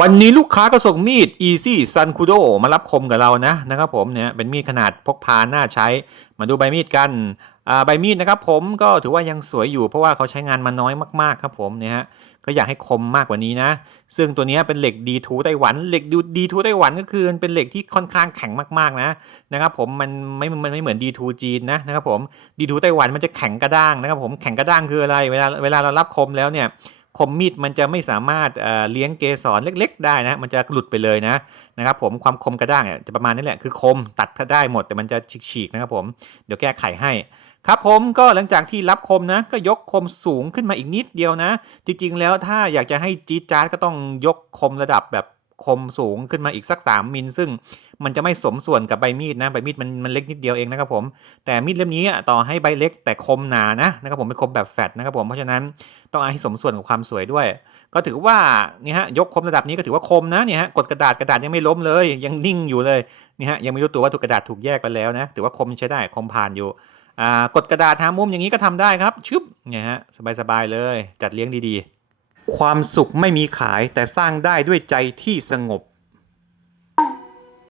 วันนี้ลูกค้าก็ส่งมีด Easy Sun Kudo มารับคมกับเรานะนะครับผมเนี่ยเป็นมีดขนาดพกพาหน่าใช้ มาดูใบมีดกันใบมีดนะครับผมก็ถือว่ายังสวยอยู่ เพราะว่าเขาใช้งานมาน้อยมากๆครับผมเนี่ยฮะก็อยากให้คมมากกว่านี้นะ ซึ่งตัวนี้เป็นเหล็ก D2 ไต้หวันเหล็ก D2 ไต้หวันก็คือมันเป็นเหล็กที่ค่อนข้างแข็งมากๆนะนะครับผมมันไม่มันไม่เหมือน D2 จีนนะนะครับผม D2 ไต้หวันมันจะแข็งกระด้างนะครับผมแข็งกระด้างคืออะไร เวลาเวลาเรารับคมแล้วเนี่ย คมมีดมันจะไม่สามารถเลี้ยงเกสรเล็ก ๆ ได้นะมันจะหลุดไปเลยนะนะครับผมความคมกระด้างเนี่ยจะประมาณนี้แหละคือคมตัดถ้าได้หมดแต่มันจะฉีกๆนะครับผมเดี๋ยวแก้ไขให้ครับผมก็หลังจากที่รับคมนะ ก็ยกคมสูงขึ้นมาอีกนิดเดียวนะ จริงๆแล้วถ้าอยากจะให้จี๊ดจ๊าดก็ต้องยกคมระดับแบบ คมสูงขึ้นมาอีกสัก 3 มิล ซึ่งมันจะไม่สมส่วนกับใบมีดนะ ใบมีดมันมันเล็กนิดเดียวเองนะครับผม แต่มีดเล่มนี้ต่อให้ใบเล็กแต่คมหนานะนะครับผมเป็นคมแบบแฟตนะครับผมเพราะฉะนั้นต้องเอาให้สมส่วนกับความสวยด้วย ก็ถือว่านี่ฮะยกคมระดับนี้ก็ถือว่าคมนะเนี่ยฮะกดกระดาษกระดาษยังไม่ล้มเลย ยังนิ่งอยู่เลยนี่ฮะยังไม่รู้ตัวว่าถูกกระดาษถูกแยกไปแล้วนะถือว่าคมใช้ได้คมผ่านอยู่อ่ากดกระดาษหามุมอย่างนี้ก็ทำได้ครับชึบเนี่ยฮะสบายๆเลยจัดเลี้ยงดีๆ ความสุขไม่มีขายแต่สร้างได้ด้วยใจที่สงบ